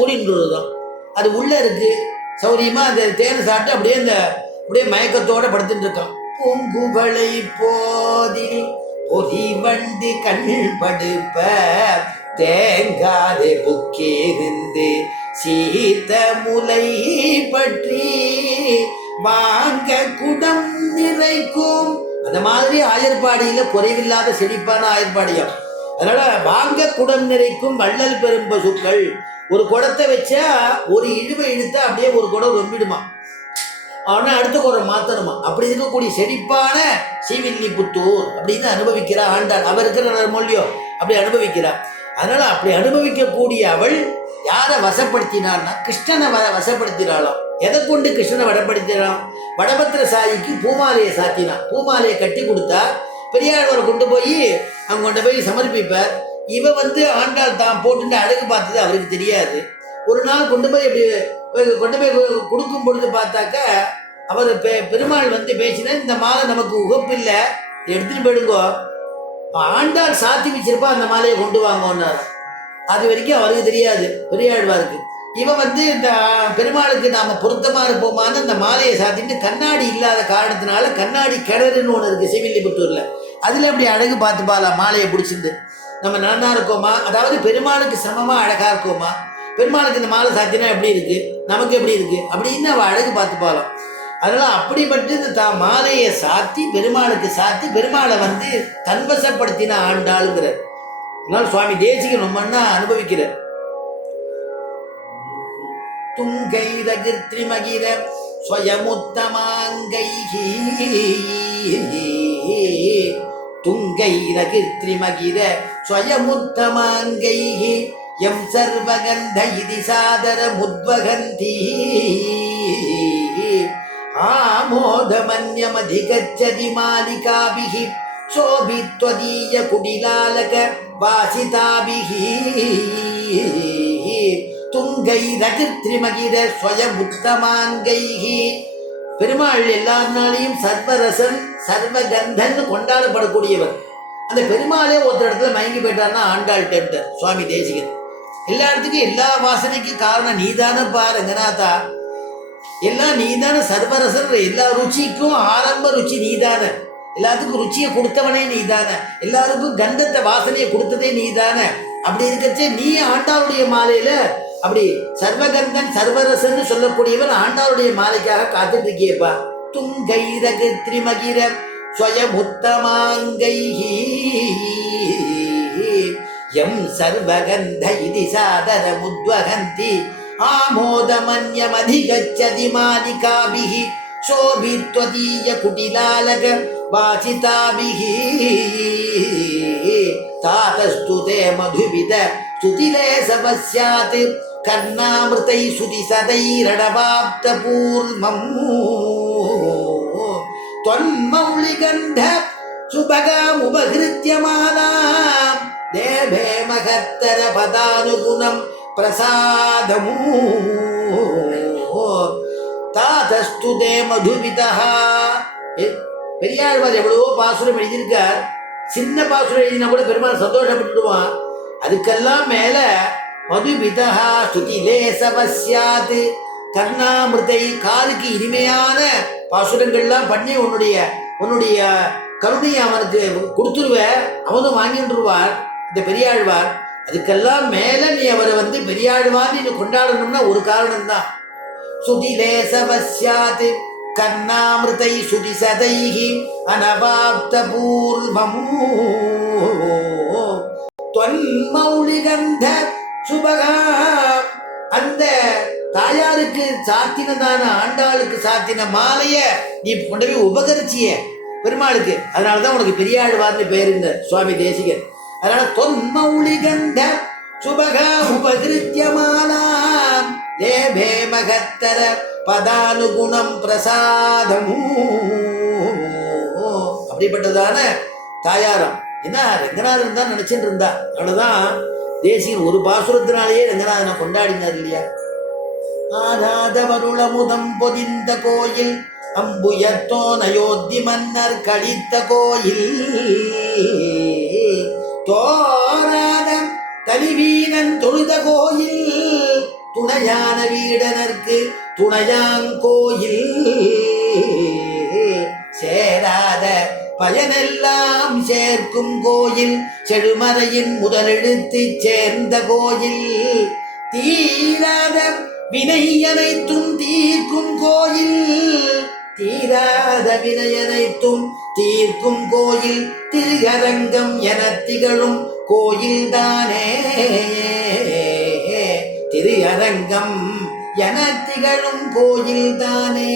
ஊரின்றதுதான். அது உள்ள இருக்கு, சௌரியமா அந்த தேனை சாப்பிட்டு அப்படியே மயக்கத்தோட படுத்துட்டு இருக்கான். பூங்குவளை போதில் பொதி வண்டு கண் படுப்ப தேங்காதே புக்கேருந்து சீத்த முலை பற்றி வாங்க குடம் நிறைக்கும். அந்த மாதிரி ஆயர்பாடியில குறைவில்லாத செழிப்பான ஆயர்பாடியம். அதனால வாங்க குடம் நிறைக்கும் வள்ளல் பெரும் பசுக்கள். ஒரு குடத்தை வச்சா ஒரு இழுவை இழுத்தா அப்படியே ஒரு குடம் ரொம்பிடுமா, அவனை அடுத்த குடம் மாத்தணுமா. அப்படி இருக்கக்கூடிய செழிப்பான ஸ்ரீவில்லிபுத்தூர் அப்படின்னு அனுபவிக்கிறா ஆண்டாள். அவ இருக்கிற மொழியோ அப்படி அனுபவிக்கிறா. அதனால அப்படி அனுபவிக்கக்கூடிய அவள் யாரை வசப்படுத்தினான்னா கிருஷ்ணனை வசப்படுத்தினாலாம். எதை கொண்டு கிருஷ்ணனை வடப்படுத்தினான்? வடபத்திர சாயிக்கு பூமாலையை சாத்தினான். பூமாலையை கட்டி கொடுத்தா பெரியாழ்வாரை கொண்டு போய் சமர்ப்பிப்பார். இவ ஆண்டாள் தான் போட்டு அழகு பார்த்தது அவருக்கு தெரியாது. ஒரு நாள் கொண்டு போய் கொடுக்கும் பொழுது பார்த்தாக்க அவர் பெருமாள் பேசினா, இந்த மாலை நமக்கு உகப்பு இல்லை, எடுத்துட்டு போயிடுங்கோ, ஆண்டாள் சாத்தி வச்சிருப்பா, அந்த மாலையை கொண்டு வாங்கன்னார். அது வரைக்கும் அவருக்கு தெரியாது பெரியாழ்வாருக்கு. இவன் இந்த பெருமாளுக்கு நாம பொருத்தமா இருப்போமான்னு அந்த மாலையை சாத்திட்டு கண்ணாடி இல்லாத காரணத்தினால கண்ணாடி கிணறுன்னு ஒன்று இருக்கு ஸ்ரீவில்லிபுத்தூர்ல, அதுல அப்படி அழகு பார்த்துப்பாளா மாலையை பிடிச்சிட்டு நம்ம நல்லா இருக்கோமா, அதாவது பெருமாளுக்கு சமமா அழகா இருக்கோமா, பெருமாளுக்கு இந்த மாலை சாத்தினா எப்படி இருக்கு, நமக்கு எப்படி இருக்கு அப்படின்னு அவள் அழகு பார்த்துப்பாளாம். அதனால அப்படிப்பட்டு தான் மாலையை சாத்தி பெருமாளுக்கு சாத்தி பெருமாளை தன்வசப்படுத்தின ஆண்டாளுங்கிறார். அதனால சுவாமி தேசிகன் ரொம்ப அனுபவிக்கிறார். துங்கை ரகிர்த்ரிமகிர ஸ்வயமுத்தமாங்கைஹி துங்கை ரகிர்த்ரிமகிர ஸ்வயமுத்தமாங்கைஹி யம் சர்வகந்த இதி சாதர முத்வகந்தி ஆமோதமன்யமதிகச்சதி மாலிகாபிஹி சோபித்வதீய குடிலாலக வாசிதாபிஹி துங்கை ரகிர்த்ரிமகிர ஸ்வயமுத்தமாங்கைஹி. பெருமாள் எல்லாருனாலையும் சர்வரசன் சர்வகந்தன் கொண்டாடப்படக்கூடியவர். அந்த பெருமாளே ஒருத்தர் இடத்துல மயங்கி போயிட்டார்னா ஆண்டாள் டெம்டர் சுவாமி தேசிகன். எல்லா இடத்துக்கும் எல்லா வாசனைக்கும் காரணம் நீதான பாருங்கநாதா, எல்லாம் நீதான சர்வரசன், எல்லா ருச்சிக்கும் ஆரம்ப ருச்சி நீதான, எல்லாத்துக்கும் ருச்சியை கொடுத்தவனே நீதான, எல்லாருக்கும் கந்தத்தை வாசனையை கொடுத்ததே நீதான. அப்படி இருக்கச்சே நீ ஆண்டாளுடைய மாலையில அப்படி சர்வகந்தன் சர்வரசன் சொல்லக்கூடியவன் ஆண்டாளுடைய மாலைக்காக காத்துட்டு இருக்கியப்பா. துங்கை ரகிர்த்ரிமகிர ஸ்வயமுத்தமாங்கைஹி யம் சர்வகந்த இதி சாதர முத்வகந்தி ஆமோதமன்யமதிகச்சதி மாலிகாபிஹி சோபித்வதீய குடிலாலக வாசிதாபிஹி தாதஸ்துதே மதுவித சுதிலேசவஸ்யாத் கர்ணாமிருதை சுதிசதைரணவாப்த பூர்மம் தொன்மௌளிகந்த சுபகாமுபஹிருத்யமானாம் தேவே மகத்தர பதானுகுணம் பிரசாதமு தாதஸ்துதே மதுவிதா. பெரியாழ்வார் எவ்வளவோ பாசுரம் எழுதியிருக்கார். சின்ன பாசுரம் எழுதினா கூட பெருமாள் சந்தோஷப்பட்டுடுவான். அதுக்கெல்லாம் மேல மதுவிதா ஸ்துதிலேசவஸ்யாத் கர்ணாமிருதை, காலுக்கு இனிமையான பாசுரங்கள்லாம் பண்ணி உன்னுடைய கருணையை அவனுக்கு கொடுத்துருவ, அவனும் வாங்கிட்டுருவார் இந்த பெரியாழ்வார். அதுக்கெல்லாம் மேல நீ அவரை பெரியாழ்வார் நீ கொண்டாடணும்னா ஒரு காரணம் தான். சுதிலேசவஸ்யாத் கர்ணாமிருதை சுதிசதைஹி அனவாப்த பூர்வம் தொன்மௌளிகந்த சுபகா. அந்த தாயாருக்கு சாத்தினதான ஆண்டாளுக்கு சாத்தின மாலைய நீ கொண்டு போய் உபகரிச்சிய பெருமாளுக்கு. அதனாலதான் உனக்கு பெரியாழ்வார்னு பேருங்க சுவாமி தேசிகன். அதனால தொன்மௌளிகந்த சுபகா உபகிருத்தியமானாம் தேவே மகத்தர பதானுகுணம் பிரசாதமு. அப்படிப்பட்டதான தாயாரம் என்ன ரங்கநாதன் தான் நினைச்சிட்டு இருந்தா. அதனாலதான் தேசிகன் ஒரு பாசுரத்தினாலேயே ரங்கநாதனை கொண்டாடினார் இல்லையா. ஆராதவருளமுதம் பொதிந்த கோயில் அம்புயத்தோன் அயோத்தி மன்னர் கழித்த கோயில் தோராத கலிவீரன் தொழுத கோயில் துணையான வீடனர்க்கு துணையாங்கோயில் சேராத பயனெல்லாம் சேர்க்கும் கோயில் செழுமறையின் முதலெழுத்து சேர்ந்த கோயில் தீராத வினை அனைத்தும் தீர்க்கும் கோயில் தீராத வினை அனைத்தும் தீர்க்கும் கோயில் திருஅரங்கம் என திகழும் கோயில்தானே திருஅரங்கம் என திகழும் கோயில்தானே